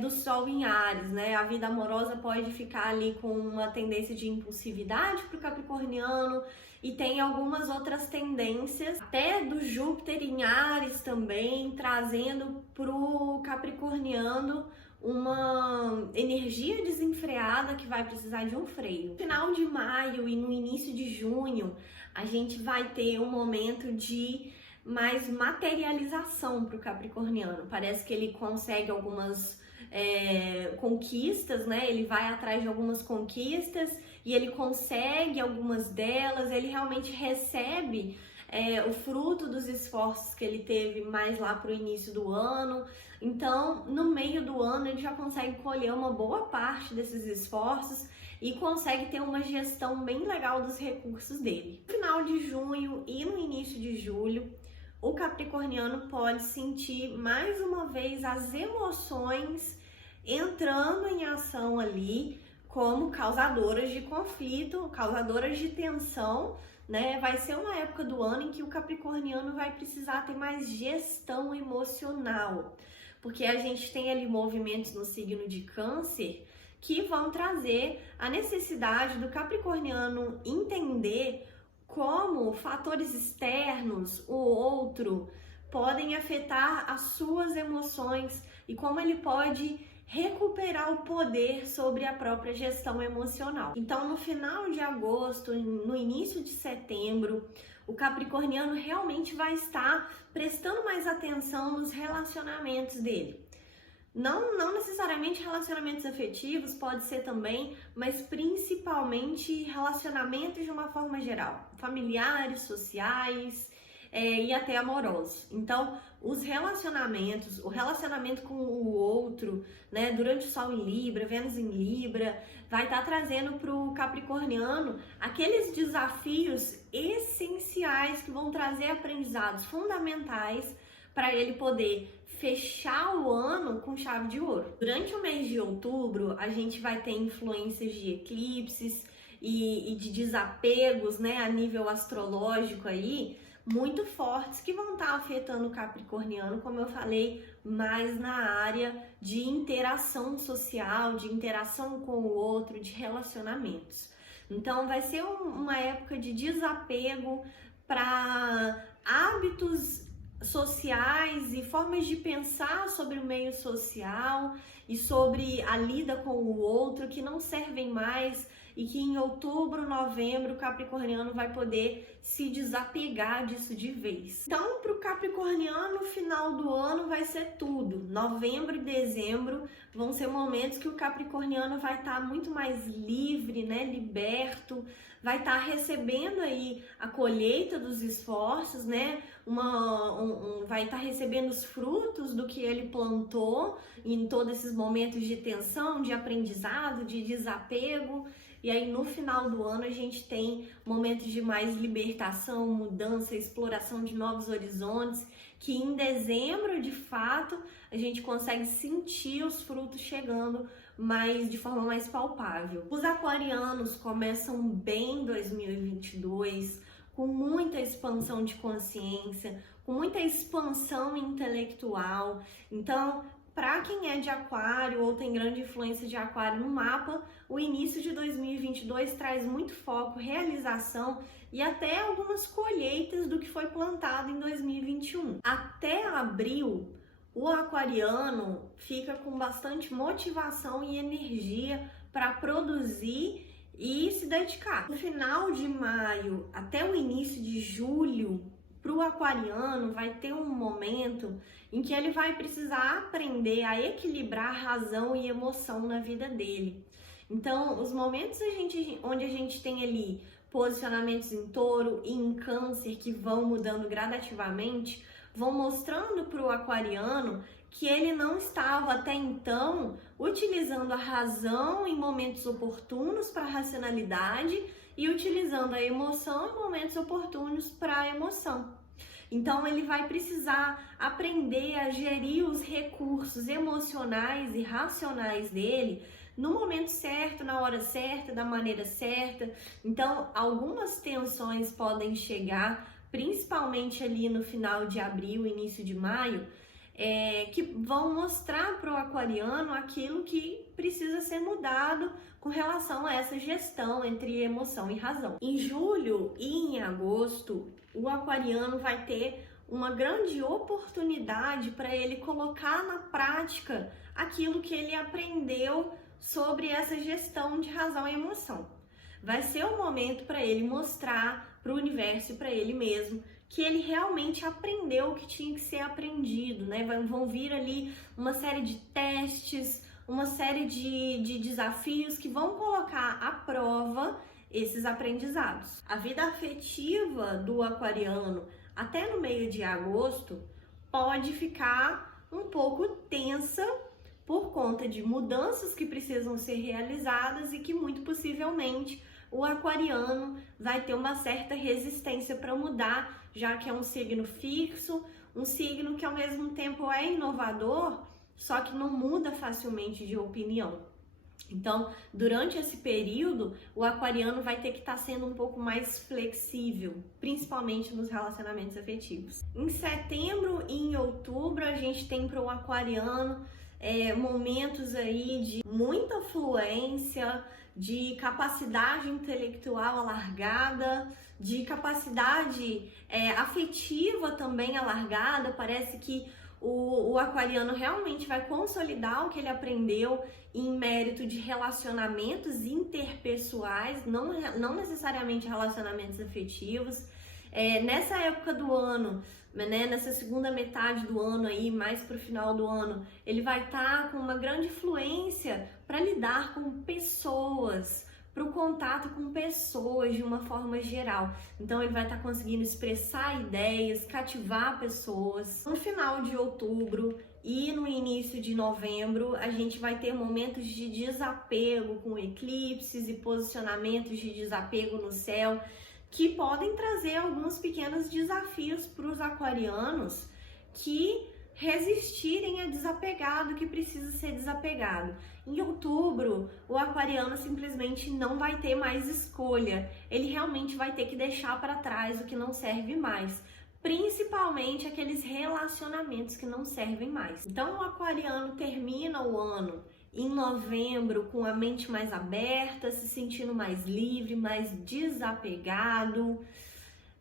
do Sol em Áries, né? A vida amorosa pode ficar ali com uma tendência de impulsividade para o capricorniano, e tem algumas outras tendências, até do Júpiter em Áries também, trazendo para o capricorniano uma energia desenfreada que vai precisar de um freio. No final de maio e no início de junho, a gente vai ter um momento de mais materialização para o capricorniano. Parece que ele consegue algumas conquistas, né? Ele vai atrás de algumas conquistas e ele consegue algumas delas, ele realmente recebe o fruto dos esforços que ele teve mais lá para o início do ano. Então, no meio do ano, ele já consegue colher uma boa parte desses esforços e consegue ter uma gestão bem legal dos recursos dele. No final de junho e no início de julho, o capricorniano pode sentir mais uma vez as emoções entrando em ação ali como causadoras de conflito, causadoras de tensão, né? Vai ser uma época do ano em que o capricorniano vai precisar ter mais gestão emocional, porque a gente tem ali movimentos no signo de Câncer que vão trazer a necessidade do capricorniano entender como fatores externos, o outro, podem afetar as suas emoções e como ele pode recuperar o poder sobre a própria gestão emocional. Então, no final de agosto, no início de setembro, o capricorniano realmente vai estar prestando mais atenção nos relacionamentos dele. Não necessariamente relacionamentos afetivos, pode ser também, mas principalmente relacionamentos de uma forma geral, familiares, sociais e até amorosos. Então, os relacionamentos, o relacionamento com o outro, né, durante o Sol em Libra, Vênus em Libra, vai estar trazendo para o capricorniano aqueles desafios essenciais que vão trazer aprendizados fundamentais para ele poder fechar o ano com chave de ouro. Durante o mês de outubro, a gente vai ter influências de eclipses e de desapegos, né, a nível astrológico aí, muito fortes, que vão estar afetando o capricorniano, como eu falei, mais na área de interação social, de interação com o outro, de relacionamentos. Então, vai ser uma época de desapego para hábitos sociais e formas de pensar sobre o meio social e sobre a lida com o outro que não servem mais, e que em outubro, novembro, o capricorniano vai poder se desapegar disso de vez. Então, para o capricorniano, o final do ano vai ser tudo. Novembro e dezembro vão ser momentos que o capricorniano vai estar muito mais livre, né, liberto, vai estar recebendo aí a colheita dos esforços, né, vai estar recebendo os frutos do que ele plantou em todos esses momentos de tensão, de aprendizado, de desapego. E aí, no final do ano, a gente tem momentos de mais libertação, mudança, exploração de novos horizontes, que em dezembro, de fato, a gente consegue sentir os frutos chegando de forma mais palpável. Os aquarianos começam bem 2022, com muita expansão de consciência, com muita expansão intelectual. Então, para quem é de aquário ou tem grande influência de aquário no mapa, o início de 2022 traz muito foco, realização e até algumas colheitas do que foi plantado em 2021. Até abril, o aquariano fica com bastante motivação e energia para produzir e se dedicar. No final de maio até o início de julho, para o aquariano vai ter um momento em que ele vai precisar aprender a equilibrar razão e emoção na vida dele. Então, os momentos onde a gente tem ali posicionamentos em touro e em câncer que vão mudando gradativamente, vão mostrando para o aquariano que ele não estava até então utilizando a razão em momentos oportunos para a racionalidade e utilizando a emoção em momentos oportunos para a emoção. Então ele vai precisar aprender a gerir os recursos emocionais e racionais dele no momento certo, na hora certa, da maneira certa. Então algumas tensões podem chegar, principalmente ali no final de abril, início de maio, que vão mostrar para o aquariano aquilo que precisa ser mudado com relação a essa gestão entre emoção e razão. Em julho e em agosto, o aquariano vai ter uma grande oportunidade para ele colocar na prática aquilo que ele aprendeu sobre essa gestão de razão e emoção. Vai ser o momento para ele mostrar para o universo e para ele mesmo que ele realmente aprendeu o que tinha que ser aprendido, né? Vão vir ali uma série de testes, uma série de desafios que vão colocar à prova esses aprendizados. A vida afetiva do aquariano até no meio de agosto pode ficar um pouco tensa por conta de mudanças que precisam ser realizadas e que muito possivelmente o aquariano vai ter uma certa resistência para mudar, já que é um signo fixo, um signo que ao mesmo tempo é inovador, só que não muda facilmente de opinião. Então, durante esse período, o aquariano vai ter que estar sendo um pouco mais flexível, principalmente nos relacionamentos afetivos. Em setembro e em outubro, a gente tem para o aquariano momentos aí de muita fluência, de capacidade intelectual alargada, de capacidade afetiva também alargada. Parece que o aquariano realmente vai consolidar o que ele aprendeu em mérito de relacionamentos interpessoais, não necessariamente relacionamentos afetivos. Nessa época do ano, né, nessa segunda metade do ano aí, mais para o final do ano, ele vai estar com uma grande fluência para lidar com pessoas, para o contato com pessoas de uma forma geral. Então ele vai estar conseguindo expressar ideias, cativar pessoas. No final de outubro e no início de novembro, a gente vai ter momentos de desapego com eclipses e posicionamentos de desapego no céu, que podem trazer alguns pequenos desafios para os aquarianos que resistirem a desapegar do que precisa ser desapegado. Em outubro, o aquariano simplesmente não vai ter mais escolha, ele realmente vai ter que deixar para trás o que não serve mais, principalmente aqueles relacionamentos que não servem mais. Então o aquariano termina o ano em novembro com a mente mais aberta, se sentindo mais livre, mais desapegado.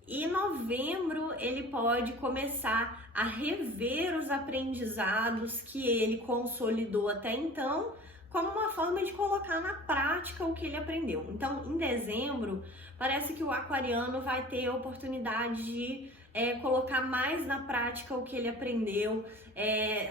E em novembro ele pode começar a rever os aprendizados que ele consolidou até então, como uma forma de colocar na prática o que ele aprendeu. Então, em dezembro, parece que o aquariano vai ter a oportunidade de colocar mais na prática o que ele aprendeu,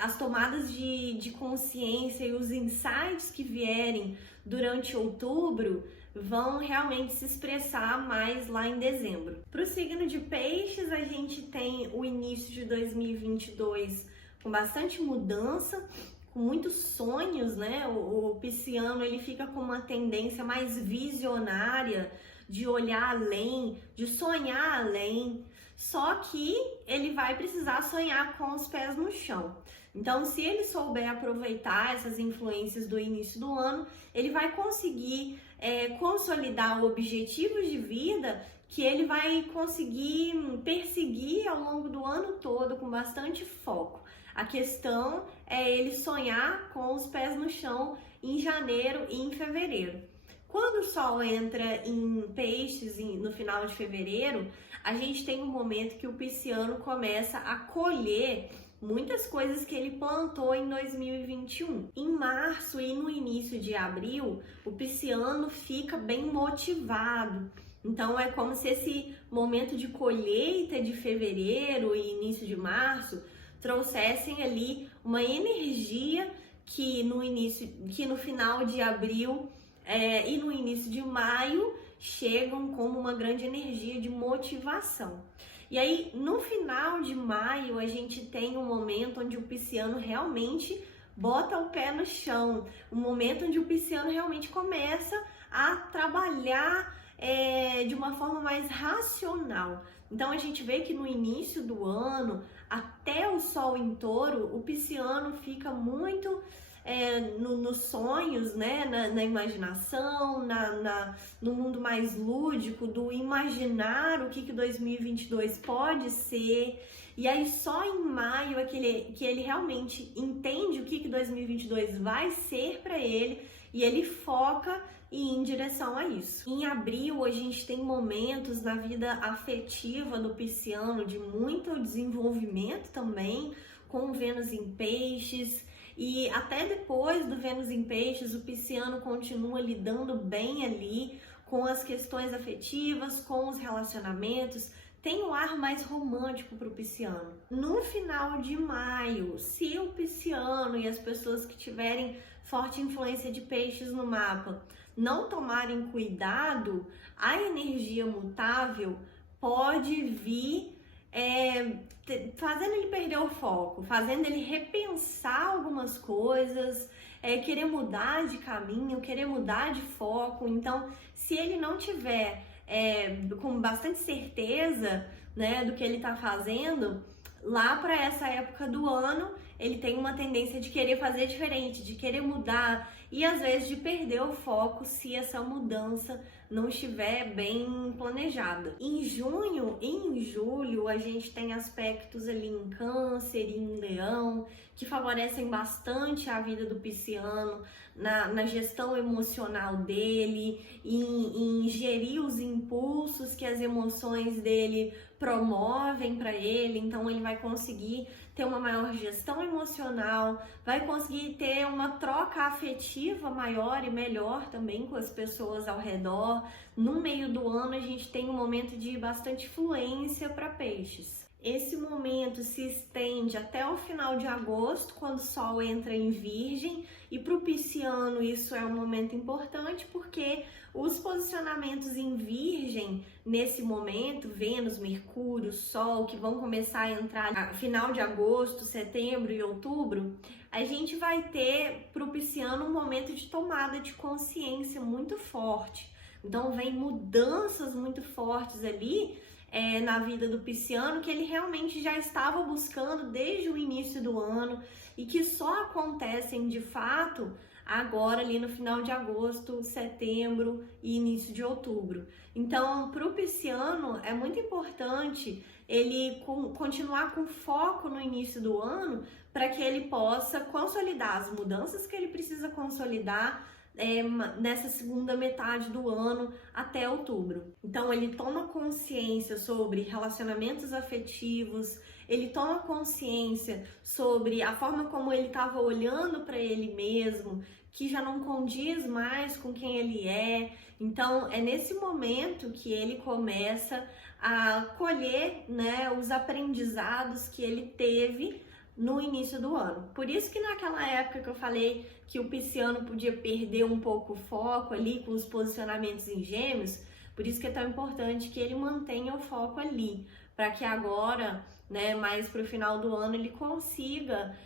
as tomadas de consciência e os insights que vierem durante outubro vão realmente se expressar mais lá em dezembro. Para o signo de Peixes, a gente tem o início de 2022 com bastante mudança, com muitos sonhos, né? O pisciano, ele fica com uma tendência mais visionária, de olhar além, de sonhar além, só que ele vai precisar sonhar com os pés no chão. Então, se ele souber aproveitar essas influências do início do ano, ele vai conseguir consolidar objetivos de vida que ele vai conseguir perseguir ao longo do ano todo com bastante foco. A questão é ele sonhar com os pés no chão em janeiro e em fevereiro. Quando o Sol entra em Peixes no final de fevereiro, a gente tem um momento que o pisciano começa a colher muitas coisas que ele plantou em 2021. Em março e no início de abril, o pisciano fica bem motivado. Então é como se esse momento de colheita de fevereiro e início de março trouxessem ali uma energia que no final de abril e no início de maio chegam como uma grande energia de motivação. E aí, no final de maio, a gente tem um momento onde o pisciano realmente bota o pé no chão, um momento onde o pisciano realmente começa a trabalhar de uma forma mais racional. Então, a gente vê que no início do ano, até o Sol em Touro, o pisciano fica muito nos sonhos, né? na imaginação, no mundo mais lúdico, do imaginar o que 2022 pode ser. E aí só em maio é que ele realmente entende o que 2022 vai ser para ele e ele foca e ir em direção a isso. Em abril, a gente tem momentos na vida afetiva do pisciano de muito desenvolvimento também, com Vênus em Peixes. E até depois do Vênus em Peixes, o pisciano continua lidando bem ali com as questões afetivas, com os relacionamentos. Tem um ar mais romântico para o pisciano. No final de maio, se o pisciano e as pessoas que tiverem forte influência de peixes no mapa não tomarem cuidado, a energia mutável pode vir fazendo ele perder o foco, fazendo ele repensar algumas coisas, querer mudar de caminho, querer mudar de foco. Então, se ele não tiver com bastante certeza, né, do que ele está fazendo, lá para essa época do ano, ele tem uma tendência de querer fazer diferente, de querer mudar e às vezes de perder o foco se essa mudança não estiver bem planejada. Em junho e em julho, a gente tem aspectos ali em Câncer e em Leão que favorecem bastante a vida do pisciano, na gestão emocional dele, em gerir os impulsos que as emoções dele promovem para ele. Então ele vai conseguir ter uma maior gestão emocional, vai conseguir ter uma troca afetiva maior e melhor também com as pessoas ao redor. No meio do ano a gente tem um momento de bastante fluência para peixes. Esse momento se estende até o final de agosto, quando o Sol entra em Virgem, e para o pisciano isso é um momento importante porque os posicionamentos em Virgem, nesse momento, Vênus, Mercúrio, Sol, que vão começar a entrar no final de agosto, setembro e outubro, a gente vai ter para o pisciano um momento de tomada de consciência muito forte. Então vem mudanças muito fortes ali na vida do pisciano que ele realmente já estava buscando desde o início do ano e que só acontecem de fato agora ali no final de agosto, setembro e início de outubro. Então, para o pisciano é muito importante ele continuar com foco no início do ano para que ele possa consolidar as mudanças que ele precisa consolidar nessa segunda metade do ano até outubro. Então ele toma consciência sobre relacionamentos afetivos, ele toma consciência sobre a forma como ele estava olhando para ele mesmo, que já não condiz mais com quem ele é. Então é nesse momento que ele começa a colher, né, os aprendizados que ele teve no início do ano. Por isso que naquela época que eu falei que o pisciano podia perder um pouco o foco ali com os posicionamentos em Gêmeos, por isso que é tão importante que ele mantenha o foco ali, para que agora, né, mais para o final do ano, ele consiga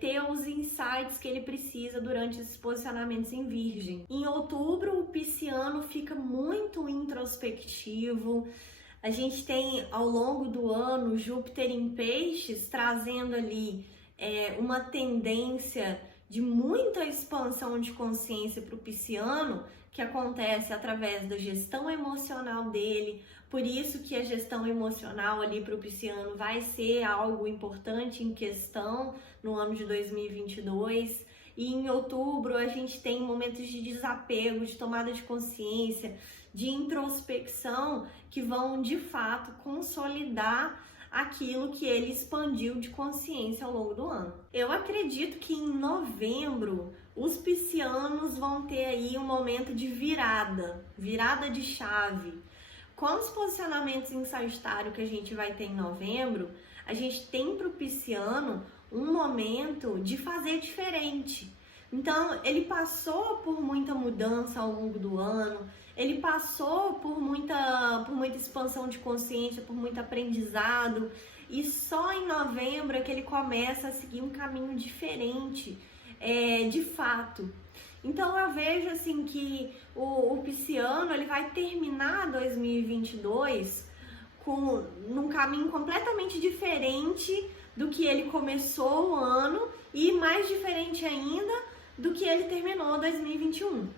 ter os insights que ele precisa durante esses posicionamentos em Virgem. Em outubro, o pisciano fica muito introspectivo. A gente tem ao longo do ano Júpiter em Peixes trazendo ali uma tendência de muita expansão de consciência para o pisciano, que acontece através da gestão emocional dele. Por isso que a gestão emocional ali para o pisciano vai ser algo importante em questão no ano de 2022. E em outubro a gente tem momentos de desapego, de tomada de consciência, de introspecção, que vão de fato consolidar aquilo que ele expandiu de consciência ao longo do ano. Eu acredito que em novembro os piscianos vão ter aí um momento de virada de chave. Com os posicionamentos em Sagitário que a gente vai ter em novembro, a gente tem para o pisciano um momento de fazer diferente. Então, ele passou por muita mudança ao longo do ano, ele passou por muita expansão de consciência, por muito aprendizado, e só em novembro é que ele começa a seguir um caminho diferente, de fato. Então, eu vejo assim que o pisciano ele vai terminar 2022 num caminho completamente diferente do que ele começou o ano e mais diferente ainda do que ele terminou 2021.